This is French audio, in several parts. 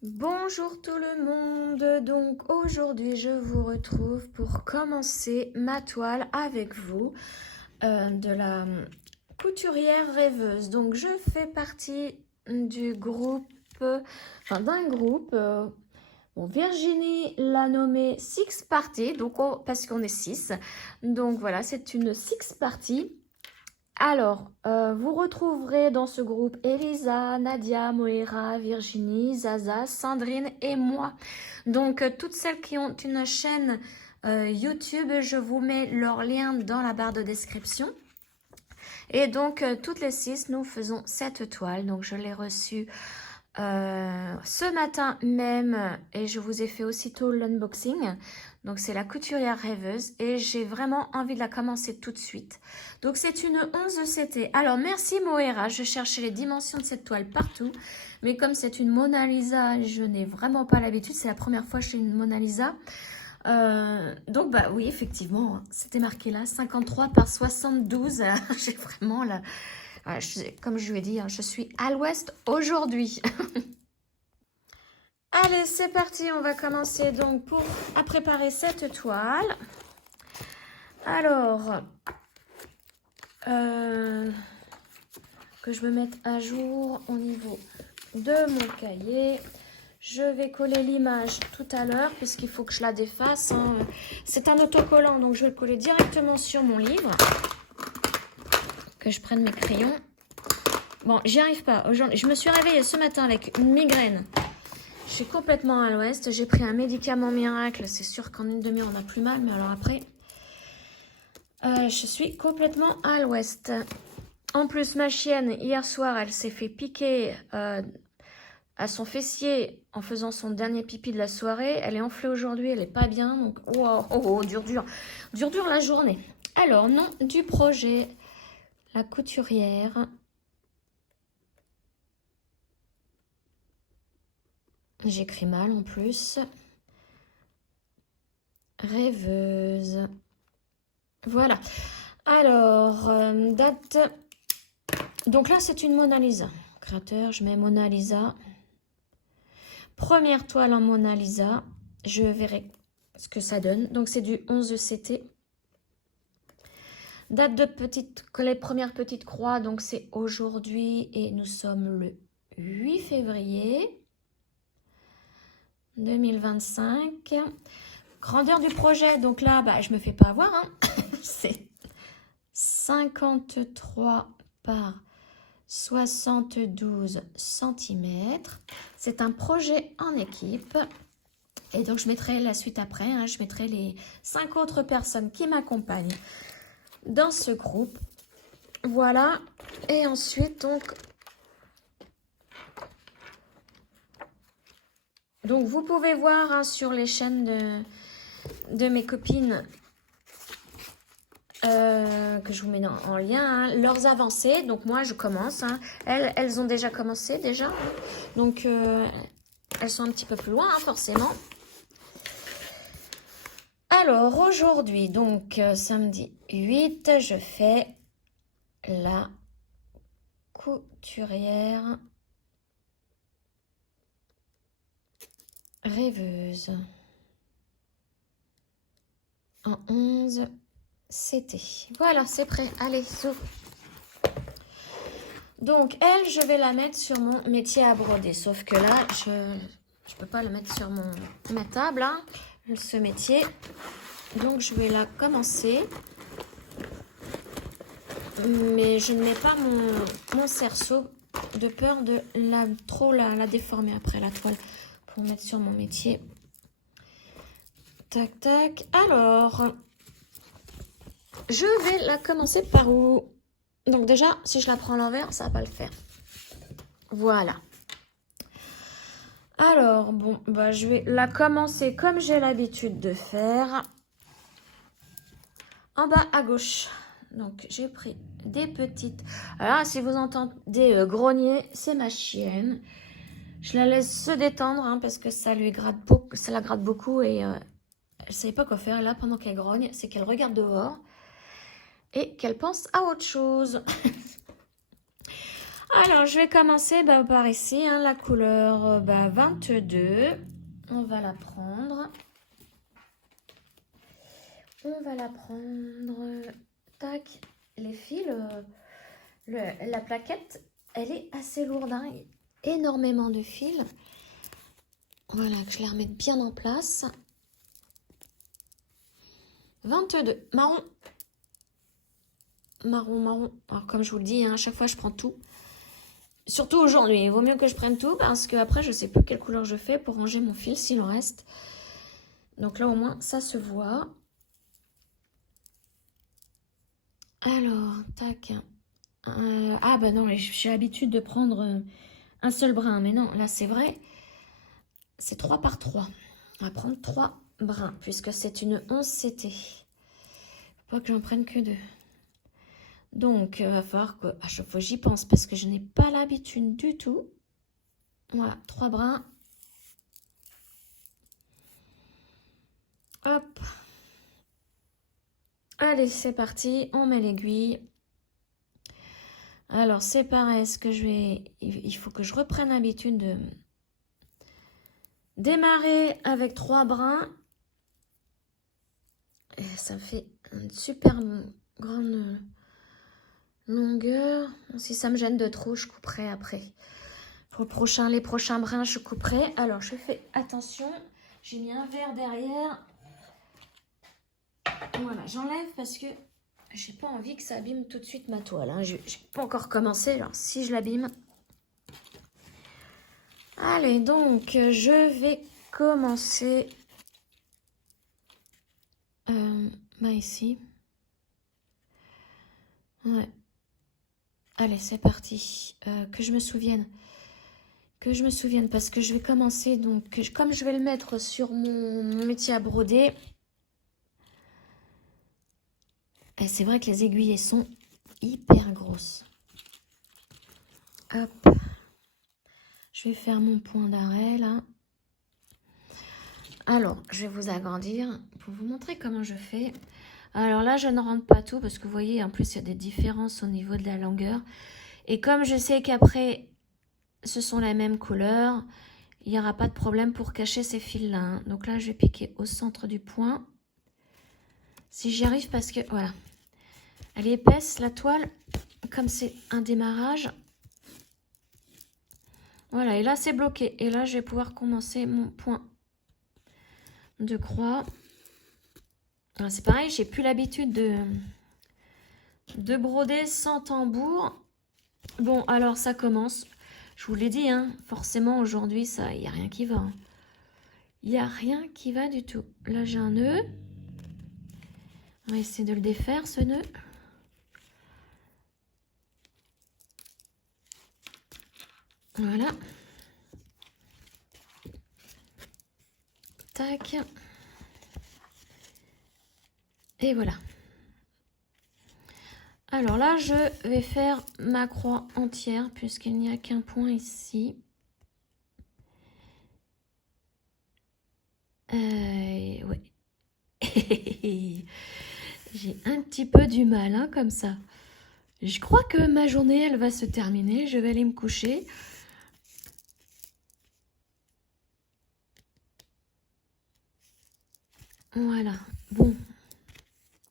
Bonjour tout le monde, donc aujourd'hui je vous retrouve pour commencer ma toile avec vous de la couturière rêveuse. Donc je fais partie du groupe, d'un groupe, bon, Virginie l'a nommé Six Party, donc parce qu'on est 6, donc voilà, c'est une Six Party. Alors, vous retrouverez dans ce groupe Elisa, Nadia, Moira, Virginie, Zaza, Sandrine et moi. Donc, toutes celles qui ont une chaîne YouTube, je vous mets leur lien dans la barre de description. Et donc, toutes les 6, nous faisons cette toile. Donc, je l'ai reçue ce matin même et je vous ai fait aussitôt l'unboxing. Donc c'est la couturière rêveuse et j'ai vraiment envie de la commencer tout de suite. Donc c'est une 11 CT. Alors merci Moira, je cherchais les dimensions de cette toile partout. Mais comme c'est une Mona Lisa, je n'ai vraiment pas l'habitude. C'est la première fois que je fais une Mona Lisa. Donc bah oui, effectivement, c'était marqué là, 53 par 72. J'ai vraiment la... Comme je lui ai dit, je suis à l'ouest aujourd'hui. Allez, c'est parti, on va commencer donc à préparer cette toile. Alors, que je me mette à jour au niveau de mon cahier. Je vais coller l'image tout à l'heure puisqu'il faut que je la défasse. C'est un autocollant, donc je vais le coller directement sur mon livre. Que je prenne mes crayons. Bon, j'y arrive pas. Je me suis réveillée ce matin avec une migraine. Je suis complètement à l'ouest. J'ai pris un médicament miracle. C'est sûr qu'en une demi-heure, on a plus mal. Mais alors après, je suis complètement à l'ouest. En plus, ma chienne, hier soir, elle s'est fait piquer à son fessier en faisant son dernier pipi de la soirée. Elle est enflée aujourd'hui. Elle est pas bien. Donc, dur, dur. Dur, dur la journée. Alors, nom du projet. La couturière. J'écris mal en plus. Rêveuse. Voilà. Alors, date. Donc là, c'est une Mona Lisa. Créateur, je mets Mona Lisa. Première toile en Mona Lisa. Je verrai ce que ça donne. Donc, c'est du 11 CT. Date de les premières petites croix. Donc, c'est aujourd'hui. Et nous sommes le 8 février 2025. Grandeur du projet. Donc là, bah, je me fais pas avoir. Hein. C'est 53 par 72 cm. C'est un projet en équipe. Et donc, je mettrai la suite après. Hein, je mettrai les 5 autres personnes qui m'accompagnent dans ce groupe. Voilà. Et ensuite, donc vous pouvez voir hein, sur les chaînes de mes copines que je vous mets en lien, hein, leurs avancées. Donc moi, je commence. Hein. Elles ont déjà commencé déjà. Donc, elles sont un petit peu plus loin, hein, forcément. Alors, aujourd'hui, donc, samedi 8, je fais la couturière rêveuse en 11 CT. Voilà, c'est prêt. Allez, zou. Donc, elle, je vais la mettre sur mon métier à broder. Sauf que là, je ne peux pas la mettre sur ma table, hein, ce métier. Donc, je vais la commencer. Mais je ne mets pas mon cerceau de peur de trop la déformer après la toile pour mettre sur mon métier. Tac, tac. Alors, je vais la commencer par où? Donc déjà, si je la prends à l'envers, ça va pas le faire. Voilà. Alors, bon, bah, je vais la commencer comme j'ai l'habitude de faire. En bas à gauche. Donc, j'ai pris des petites... Alors, si vous entendez grogner, c'est ma chienne. Je la laisse se détendre hein, parce que ça lui gratte beaucoup, ça la gratte beaucoup et elle ne savait pas quoi faire là pendant qu'elle grogne. C'est qu'elle regarde dehors et qu'elle pense à autre chose. Alors, je vais commencer par ici, hein, la couleur 22. On va la prendre. On va la prendre. Tac. Les fils, la plaquette, elle est assez lourde. Hein, énormément de fils. Voilà, que je les remette bien en place. 22. Marron. Marron, marron. Alors, comme je vous le dis, hein, à chaque fois, je prends tout. Surtout aujourd'hui, il vaut mieux que je prenne tout parce que après je sais plus quelle couleur je fais pour ranger mon fil s'il en reste. Donc là au moins ça se voit. Alors, tac. Ah bah non, j'ai l'habitude de prendre un seul brin. Mais non, là c'est vrai. C'est 3 par 3. On va prendre 3 brins puisque c'est une 11 CT. Faut pas que j'en prenne que 2. Donc, il va falloir que à chaque fois j'y pense parce que je n'ai pas l'habitude du tout. Voilà, 3 brins. Hop. Allez, c'est parti. On met l'aiguille. Alors, c'est pareil. Il faut que je reprenne l'habitude de démarrer avec 3 brins. Et ça fait une super grande longueur. Si ça me gêne de trop, je couperai après. Pour les prochains brins, je couperai. Alors, je fais attention. J'ai mis un verre derrière. Voilà, j'enlève parce que j'ai pas envie que ça abîme tout de suite ma toile. Hein. J'ai pas encore commencé. Alors, si je l'abîme... Allez, donc, je vais commencer... ici. Ouais. Allez, c'est parti. Que je me souvienne. Que je me souvienne parce que je vais commencer. Donc, comme je vais le mettre sur mon métier à broder. Et c'est vrai que les aiguilles sont hyper grosses. Hop. Je vais faire mon point d'arrêt là. Alors, je vais vous agrandir pour vous montrer comment je fais. Alors là, je ne rentre pas tout parce que vous voyez, en plus, il y a des différences au niveau de la longueur. Et comme je sais qu'après, ce sont la même couleur, il n'y aura pas de problème pour cacher ces fils-là. Hein. Donc là, je vais piquer au centre du point. Si j'y arrive, parce que, voilà. Elle est épaisse, la toile, comme c'est un démarrage. Voilà, et là, c'est bloqué. Et là, je vais pouvoir commencer mon point de croix. C'est pareil, j'ai plus l'habitude de broder sans tambour. Bon, alors ça commence. Je vous l'ai dit, hein, forcément aujourd'hui, il n'y a rien qui va. Hein. Il n'y a rien qui va du tout. Là, j'ai un nœud. On va essayer de le défaire, ce nœud. Voilà. Tac. Et voilà. Alors là, je vais faire ma croix entière puisqu'il n'y a qu'un point ici. Ouais. J'ai un petit peu du mal, hein, comme ça. Je crois que ma journée, elle va se terminer. Je vais aller me coucher. Voilà. Bon.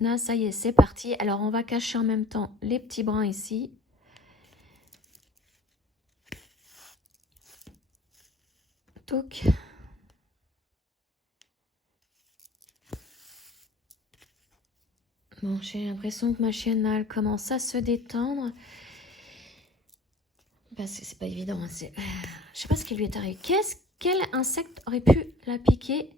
Là, ça y est, c'est parti. Alors, on va cacher en même temps les petits brins ici. Toc. Bon, j'ai l'impression que ma chienne, là, elle commence à se détendre. Parce que c'est pas évident. Hein, je sais pas ce qui lui est arrivé. Quel insecte aurait pu la piquer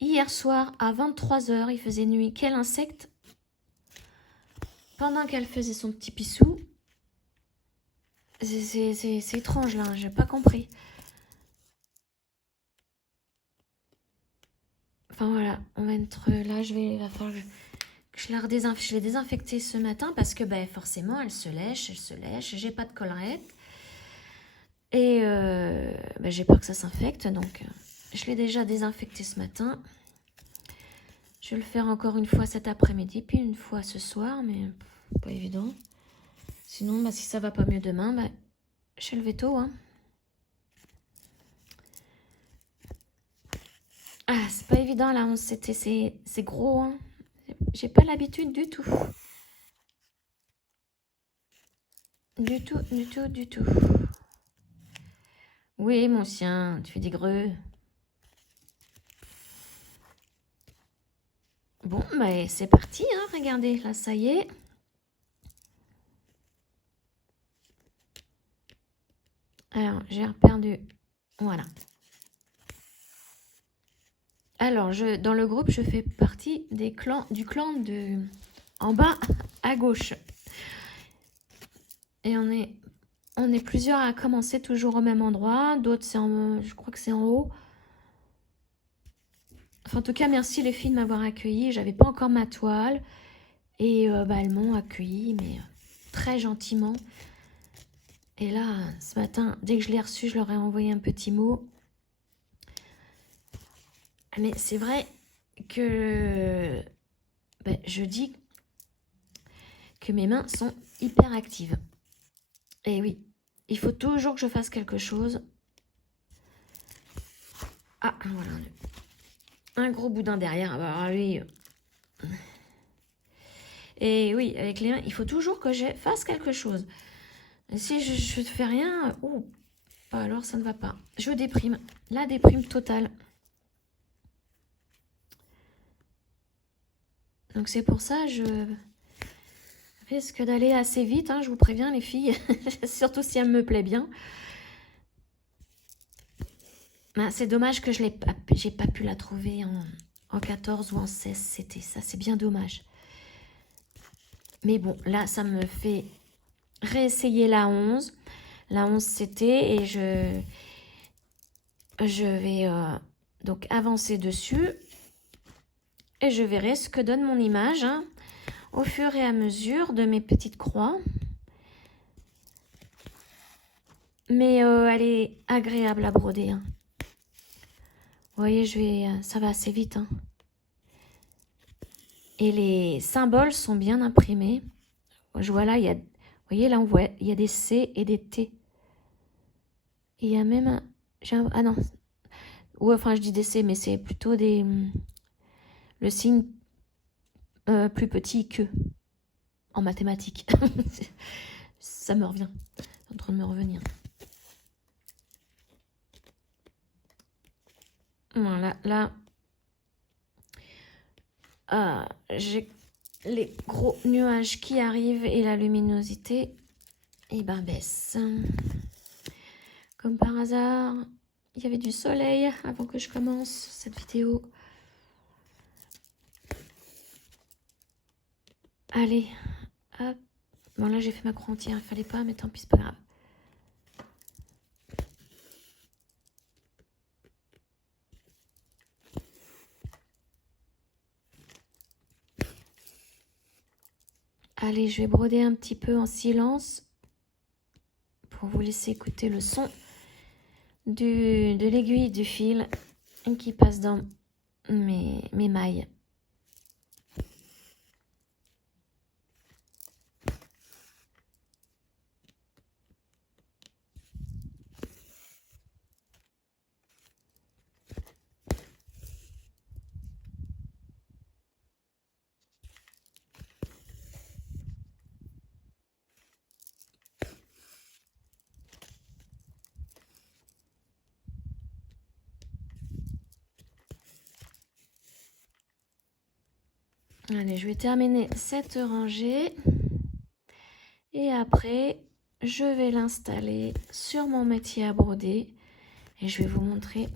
hier soir à 23 h? Il faisait nuit. Quel insecte? Pendant qu'elle faisait son petit pissou. C'est étrange, là. J'ai pas compris. Enfin, voilà. On va être là. Il va falloir que je l'ai désinfectée ce matin parce que forcément, elle se lèche. J'ai pas de collerette. Et j'ai peur que ça s'infecte. Donc, je l'ai déjà désinfectée ce matin. Je vais le faire encore une fois cet après-midi. Puis une fois ce soir. Mais pas évident. Sinon, si ça va pas mieux demain, chez le veto, hein. Ah, c'est pas évident là, c'est gros, hein. J'ai pas l'habitude du tout. Du tout, du tout, du tout. Oui, mon chien, tu fais des greux. Bon, bah c'est parti, hein, regardez, là, ça y est. Alors, j'ai reperdu. Voilà. Alors, dans le groupe, je fais partie du clan de... En bas, à gauche. Et on est plusieurs à commencer toujours au même endroit. D'autres, je crois que c'est en haut. Enfin, en tout cas, merci les filles de m'avoir accueillie. J'avais pas encore ma toile. Et elles m'ont accueillie, mais très gentiment. Et là, ce matin, dès que je l'ai reçu, je leur ai envoyé un petit mot. Mais c'est vrai que je dis que mes mains sont hyper actives. Et oui, il faut toujours que je fasse quelque chose. Ah, voilà. Un gros boudin derrière. Alors, lui... Et oui, avec les mains, il faut toujours que je fasse quelque chose. Et si je ne fais rien, alors ça ne va pas. Je déprime. La déprime totale. Donc c'est pour ça, je risque d'aller assez vite, hein, je vous préviens les filles. Surtout si elle me plaît bien. C'est dommage que j'ai pas pu la trouver en 14 ou en 16. C'était ça, c'est bien dommage. Mais bon, là, ça me fait réessayer la 11. La 11, c'était et je vais donc avancer dessus. Et je verrai ce que donne mon image, hein, au fur et à mesure de mes petites croix. Mais elle est agréable à broder. Hein. Vous voyez, ça va assez vite. Hein. Et les symboles sont bien imprimés. Je vois là, vous voyez, là, on voit, il y a des C et des T. Il y a même ah non. Ou enfin, je dis des C, mais c'est plutôt le signe plus petit que en mathématiques. Ça me revient. C'est en train de me revenir. Voilà, là, j'ai les gros nuages qui arrivent et la luminosité baisse. Comme par hasard, il y avait du soleil avant que je commence cette vidéo. Allez, hop. Bon là j'ai fait ma croix entière, il fallait pas, mais tant pis, c'est pas grave. Allez, je vais broder un petit peu en silence pour vous laisser écouter le son de l'aiguille du fil qui passe dans mes mailles. Allez, je vais terminer cette rangée et après, je vais l'installer sur mon métier à broder et je vais vous montrer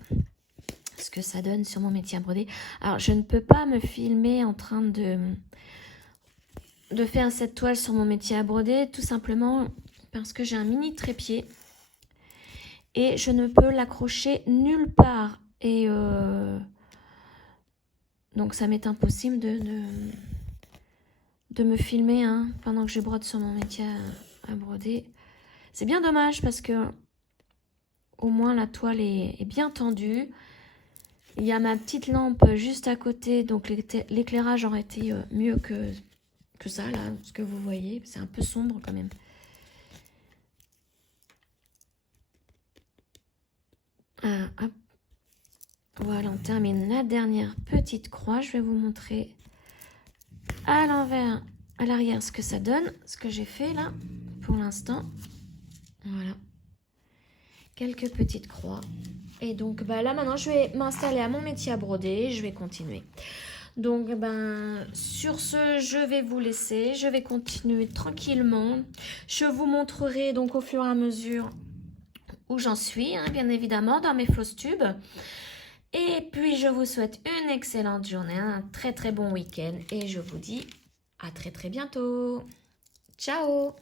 ce que ça donne sur mon métier à broder. Alors, je ne peux pas me filmer en train de faire cette toile sur mon métier à broder, tout simplement parce que j'ai un mini trépied et je ne peux l'accrocher nulle part. Et donc, ça m'est impossible de me filmer pendant que je brode sur mon métier à broder. C'est bien dommage parce que au moins la toile est bien tendue. Il y a ma petite lampe juste à côté, donc l'éclairage aurait été mieux que ça, là, ce que vous voyez. C'est un peu sombre quand même. Hop. Voilà, on termine la dernière petite croix. Je vais vous montrer à l'envers, à l'arrière, ce que ça donne, ce que j'ai fait là pour l'instant. Voilà, quelques petites croix. Et donc là maintenant, je vais m'installer à mon métier à broder. Je vais continuer. Donc, sur ce, je vais vous laisser. Je vais continuer tranquillement. Je vous montrerai donc au fur et à mesure où j'en suis, hein, bien évidemment, dans mes fausses tubes. Et puis, je vous souhaite une excellente journée, un très très bon week-end. Et je vous dis à très très bientôt. Ciao!